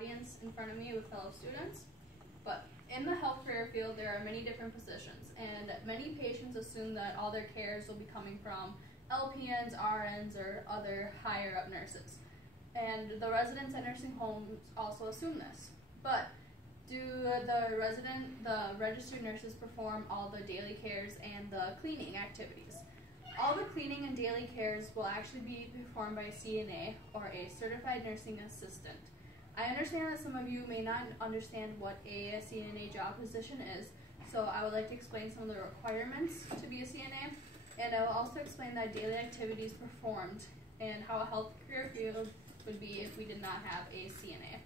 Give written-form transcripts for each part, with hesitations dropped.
audience in front of me with fellow students, but in the health career field there are many different positions, and many patients assume that all their cares will be coming from LPNs, RNs, or other higher up nurses. And the residents at nursing homes also assume this. But do the registered nurses perform all the daily cares and the cleaning activities? All the cleaning and daily cares will actually be performed by a CNA, or a certified nursing assistant. I understand that some of you may not understand what a CNA job position is, so I would like to explain some of the requirements to be a CNA, and I will also explain the daily activities performed and how a health career field would be if we did not have a CNA.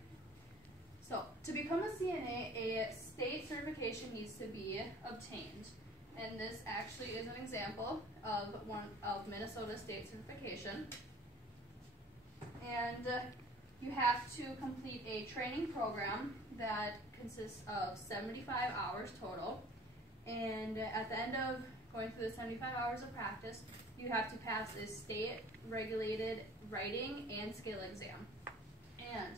So, to become a CNA, a state certification needs to be obtained. And this actually is an example of Minnesota state certification. And you have to complete a training program that consists of 75 hours total. And at the end of going through the 75 hours of practice, you have to pass a state-regulated writing and skill exam. And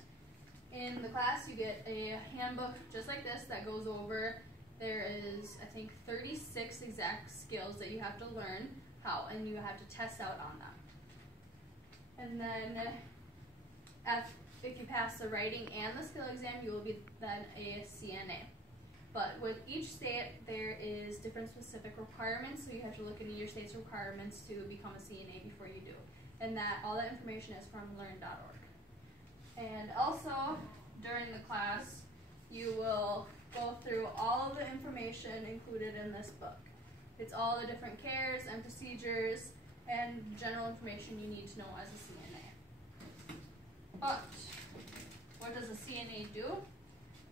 in the class, you get a handbook just like this that goes over, there is, I think, 36 exact skills that you have to learn how, and you have to test out on them. And then if you pass the writing and the skill exam, you will be then a CNA. But with each state, there is different specific requirements, so you have to look into your state's requirements to become a CNA before you do. And all that information is from learn.org. And also, during the class, you will go through all of the information included in this book. It's all the different cares and procedures and general information you need to know as a CNA. But what does a CNA do?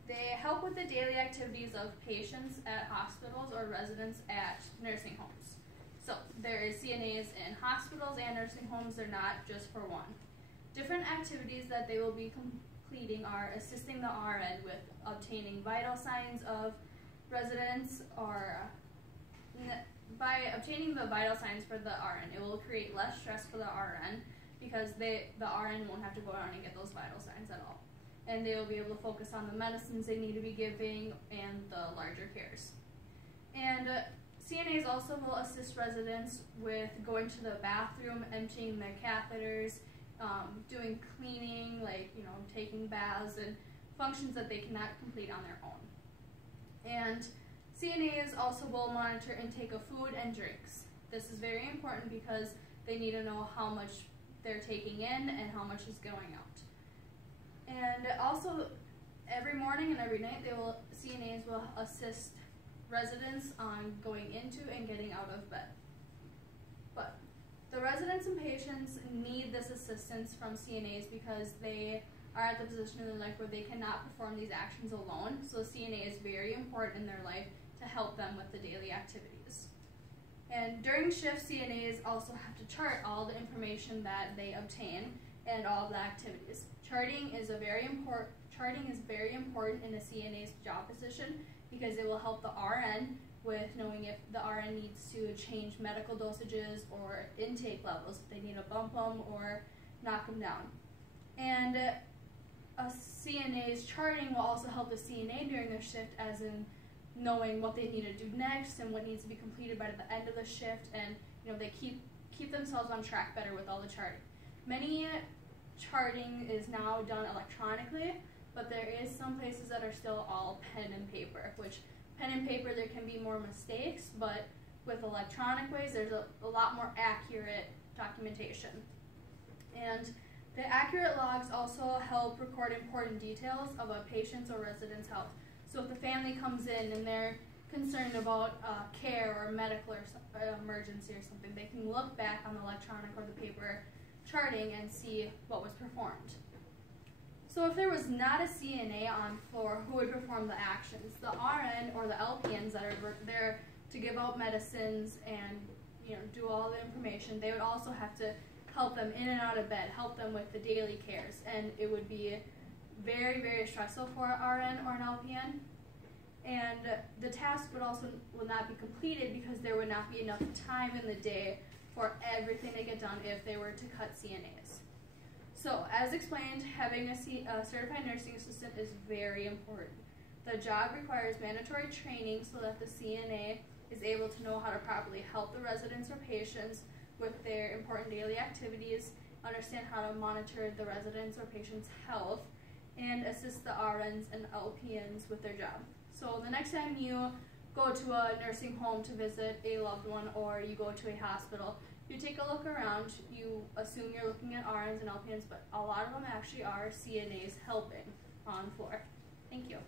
They help with the daily activities of patients at hospitals or residents at nursing homes. So there is CNAs in hospitals and nursing homes. They're not just for one. Different activities that they will be completing are assisting the RN with obtaining vital signs of residents, or by obtaining the vital signs for the RN, it will create less stress for the RN because the RN won't have to go out and get those vital signs at all. And they will be able to focus on the medicines they need to be giving and the larger cares. And CNAs also will assist residents with going to the bathroom, emptying their catheters, doing cleaning, like taking baths, and functions that they cannot complete on their own. And CNAs also will monitor intake of food and drinks. This is very important because they need to know how much they're taking in and how much is going out. And also, every morning and every night, CNAs will assist residents on going into and getting out of bed. But the residents and patients need this assistance from CNAs because they are at the position in their life where they cannot perform these actions alone. So the CNA is very important in their life to help them with the daily activities. And during shift, CNAs also have to chart all the information that they obtain and all the activities. Charting is very important in a CNA's job position because it will help the RN with knowing if the RN needs to change medical dosages or intake levels, if they need to bump them or knock them down. And a CNA's charting will also help the CNA during their shift, as in knowing what they need to do next and what needs to be completed by the end of the shift, and they keep themselves on track better with all the charting. Many charting is now done electronically, but there is some places that are still all pen and paper, which pen and paper there can be more mistakes, but with electronic ways there's a lot more accurate documentation. And the accurate logs also help record important details of a patient's or resident's health. So if the family comes in and they're concerned about care or medical or emergency or something, they can look back on the electronic or the paper charting and see what was performed. So if there was not a CNA on floor, who would perform the actions? The RN or the LPNs that are there to give out medicines and do all the information, they would also have to help them in and out of bed, help them with the daily cares, and it would be very, very stressful for an RN or an LPN. And the task would not be completed because there would not be enough time in the day for everything to get done if they were to cut CNAs. So, as explained, having a certified nursing assistant is very important. The job requires mandatory training so that the CNA is able to know how to properly help the residents or patients with their important daily activities, understand how to monitor the residents or patients' health, and assist the RNs and LPNs with their job. So the next time you go to a nursing home to visit a loved one or you go to a hospital, you take a look around, you assume you're looking at RNs and LPNs, but a lot of them actually are CNAs helping on floor. Thank you.